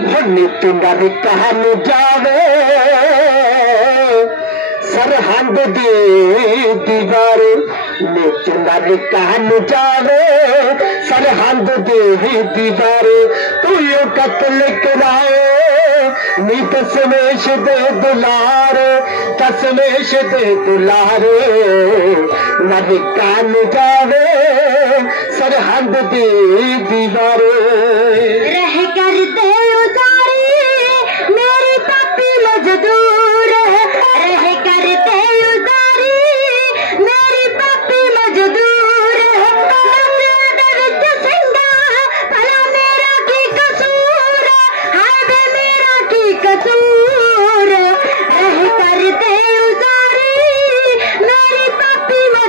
ਬੰਨੀ ਪਿੰਡਾਂ ਦੀ ਕਹਾਣੀ ਜਾਵੇ। ਸਰਹੰਦ ਦੀ ਦੀਵਾਰ ਨੇਚਨ ਦਾ ਨਿਕਾਹ ਜਾਵੇ। ਸਰਹੰਦ ਦੀ ਦੀਵਾਰ ਤੂੰ ਇਹ ਕਤਲ ਕਰਾਏ ਨੀ ਤਸਵੇਸ਼ ਦੇ ਦੁਲਾਰ ਤਸਵੇਸ਼ ਦੇ ਦੁਲਾਰ ਨਾ ਨਿਕਾਹ ਜਾਵੇ। ਸਰਹੰਦ ਦੀ ਦੀਵਾਰ ਰਹਿ ਕਰਦੇ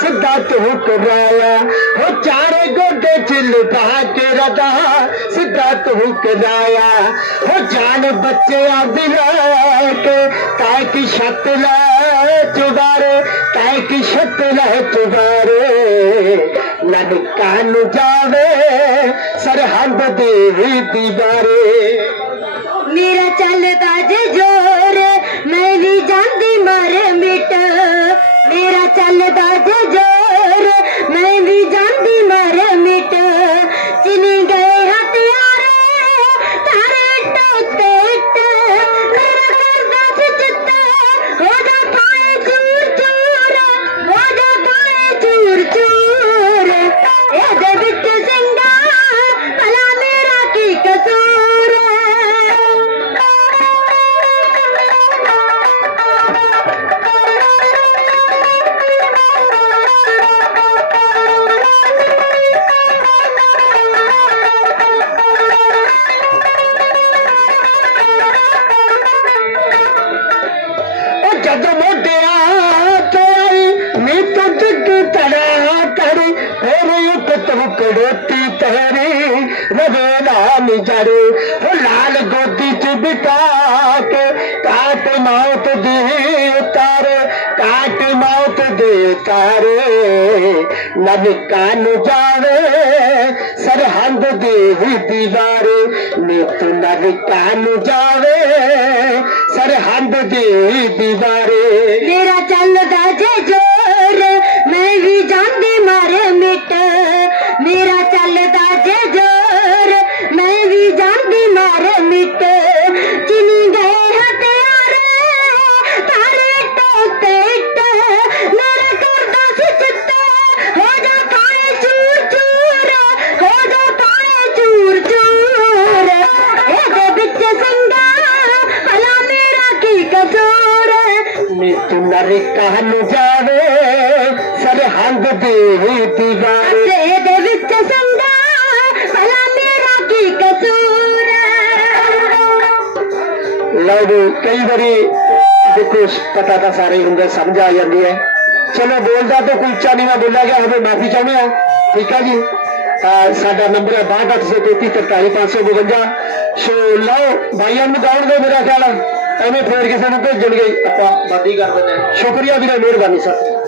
ਸਿੱਧਾ ਤੂੰ ਕਰਾਇਆ ਹੋ ਚਾਰੇ ਗੋਡੇ ਚ ਲਿਟਾ ਕੇ ਰਦਾ ਸਿੱਧਾ ਤੂੰ ਕਰਾਇਆ ਹੋ ਜਾਨ ਬੱਚਿਆਂ ਦੀ ਲਾਟ ਕਾਇ ਕੀ ਛੱਤ ਲੈ ਚੁਬਾਰੇ ਕਾਇ ਕੀ ਛੱਤ ਲੈ ਚੁਬਾਰੇ। ਨਨਕਾ ਨੂੰ ਜਾਵੇ ਸਰਹੰਦ ਦੇ ਦੀਵਾਰੇ। ਮੇਰਾ ਚੱਲਦਾ ਜੇ ਜੋ ਤੂੰ ਤੇਰੀ ਰਵੇ ਨਾਮ ਜੜੇ। ਉਹ ਲਾਲ ਗੋਦੀ ਚ ਬਿਠਾ ਕੇ ਕਾਟ ਮੌਤ ਦੀ ਉਤਾਰੇ। ਕਾਟ ਮੌਤ ਦੇ ਉਤਾਰੇ। ਨਨਕਾ ਨੂੰ ਜਾਵੇ ਸਰਹੰਦ ਦੀ ਦੀਵਾਰੇ। ਨਿਤ ਨਨਕਾ ਨੂੰ ਜਾਵੇ ਸਰਹੰਦ ਦੀ ਦੀਵਾਰੇ। ਮੇਰਾ ਚੱਲਦਾ ਜਾਵੇ ਸਰਹੰਦ ਦੀ ਦੀਵਾਰੇ ਅੱਛੇ ਦੇ ਵਿੱਚ ਸੰਗਾ ਭਲਾ ਮੇਰਾ ਕੀ ਕਸੂਰ ਲਓ ਜੀ ਕਈ ਵਾਰੀ ਦੇਖੋ ਪਤਾ ਤਾਂ ਸਾਰੇ ਹੁੰਦਾ ਸਮਝ ਆ ਜਾਂਦੀ ਹੈ। ਚਲੋ ਬੋਲਦਾ ਤਾਂ ਕੋਈ ਉੱਚਾ ਨਹੀਂ ਮੈਂ ਬੋਲਿਆ ਗਿਆ ਹੋਵੇ ਮਾਫੀ ਚਾਹੁੰਦੇ ਆ ਠੀਕ ਹੈ ਜੀ? ਸਾਡਾ ਨੰਬਰ ਹੈ 6283343552 ਸੋ ਲਓ ਭਾਈਆਂ ਨੂੰ ਗਾਉਣ ਦੇ ਮੇਰਾ ਖਿਆਲ ਹੈ। ਐਵੇਂ ਫੇਰ ਕਿਸੇ ਨੂੰ ਭੇਜਣਗੇ ਆਪਾਂ ਬੰਦੀ ਕਰ ਦਿੰਦੇ ਸ਼ੁਕਰੀਆ ਵੀਰੇ ਮਿਹਰਬਾਨੀ ਸਰ।